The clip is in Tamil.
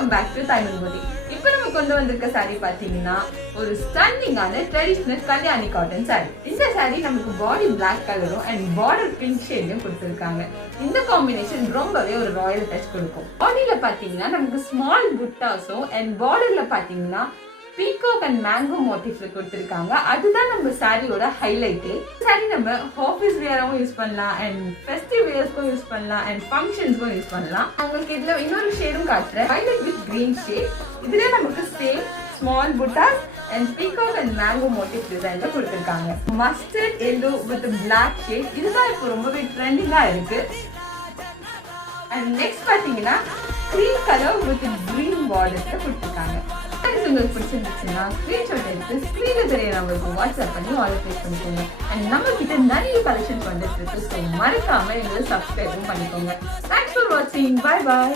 Welcome back to தைமன்பதி. இப்போ நம்ம கொண்டு வந்திருக்க சாரி பாத்தீங்கன்னா ஒரு ஸ்டன்னிங்கான ட்ரெடிஷனல் கல்யாணி காட்டன் சாரி. இந்த சாரி நமக்கு பாடி பிளாக் கலரும் அண்ட் பார்டர் பிங்க் ஷேட்லயும் கொடுத்துருக்காங்க. இந்த காம்பினேஷன் ரொம்பவே ஒரு ராயல் டச் கொடுக்கும். பாடியில பாத்தீங்கன்னா நமக்கு ஸ்மால் புட்டாஸும் அண்ட் பார்டர்ல பாத்தீங்கன்னா பீகாக் அண்ட் மேங்கோ மோட்டிவ்ல கொடுத்திருக்காங்க. அதுதான் நம்ம சாரியோட ஹைலைட்டே. சாரி நம்ம ஆஃபீஸ் வியராவும் யூஸ் பண்ணலாம் அண்ட் ஃபெஸ்டிவ் வியர்ஸ்க்கும் யூஸ் பண்ணலாம் அண்ட் ஃபங்க்ஷன்ஸ்க்கும் யூஸ் பண்ணலாம். உங்களுக்கு இதுல இன்னொரு ஷேடும் காட்டுறேன், வயலட் வித் கிரீன் ஷேட். இதுல நமக்கு same small buttas and peacock and mango motif டிசைன்ல கொடுத்திருக்காங்க. Mustard yellow with black shade, இதுதான் இப்போ ரொம்பவே ட்ரெண்டிங்கா இருக்கு. அண்ட் நெக்ஸ்ட் பாத்தீங்கன்னா கிரீம் கலர் வித் கிரீன் பார்டர்ஸ்ல கொடுத்திருக்காங்க. உங்களுக்கு பிடிச்சிருந்துச்சுன்னா ஸ்கிரீன்ஷாட் எடுத்து ஸ்கிரீன்ல தெரிய நம்மளுக்கு வாட்ஸ்அப் பண்ணி ஆர்டர் பிளேஸ் பண்ணிக்கோங்க. அண்ட் நம்ம கிட்ட நிறைய கலெக்ஷன் வந்துட்டு இருக்கு. ஸோ மறக்காம எங்களை சப்ஸ்கிரைபும் பண்ணிக்கோங்க. தேங்க்ஸ் ஃபார் வாட்சிங். Bye bye.